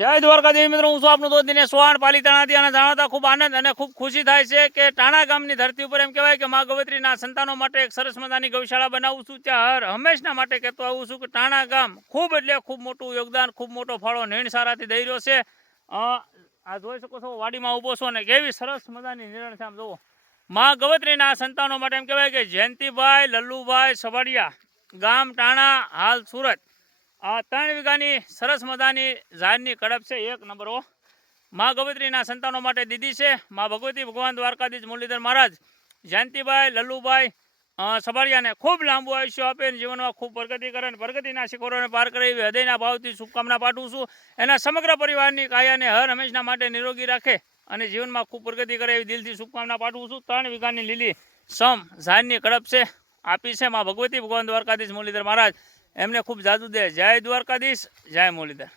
જય દ્વારકાધીશ મિત્રો, હું છું આપનો દોસ્ત દિનેશ ચૌહાણ પાલીતાણાથી અને જાણતા ખૂબ આનંદ અને ખૂબ ખુશી થાય છે કે ટાણા ગામની ધરતી ઉપર એમ કહેવાય કે મા ગવત્રીના સંતાનો માટે એક સરસ મજાની ગૌશાળા બનાવું છું. ત્યાં હંમેશના માટે કહેતો આવું છું કે ટાણા ગામ ખૂબ એટલે ખૂબ મોટું યોગદાન, ખૂબ મોટો ફાળો નીણસારાથી દઈ રહ્યો છે. આ જોઈ શકો છો, વાડીમાં ઊભો છો ને કેવી સરસ મજાની નિરણ છે. આમ જુઓ, મા ગવત્રીના સંતાનો માટે એમ કહેવાય કે જયંતિભાઈ લલ્લુભાઈ સવાડિયા, ગામ ટાણા, હાલ સુરત. 3 વીઘાની સરસ મજાની ઝાડની કડપ છે, એક નંબર. મા ગવત્રીના સંતાનો માટે દીદી છે મા ભગવતી ભગવાન દ્વારકાધીશ મુરલીધર મહારાજ જયંતિભાઈ લલ્લુભાઈ સબાડિયાને ખૂબ લાંબુ આયુષ્ય આપે, જીવનમાં ખૂબ પ્રગતિ કરે અને પ્રગતિના શિખરોને પાર કરે એવી હૃદયના ભાવથી શુભકામના પાઠવું છું. એના સમગ્ર પરિવારની કાયાને હર હંમેશના માટે નિરોગી રાખે અને જીવનમાં ખૂબ પ્રગતિ કરે એવી દિલથી શુભકામના પાઠવું છું. 3 વીઘાની લીલી સમ ઝાડની કડપ છે આપી છે મા ભગવતી ભગવાન દ્વારકાધીશ મુરલીધર મહારાજ. એમને ખૂબ જાદુ દે. જય દ્વારકાધીશ, જય મુરલીધર.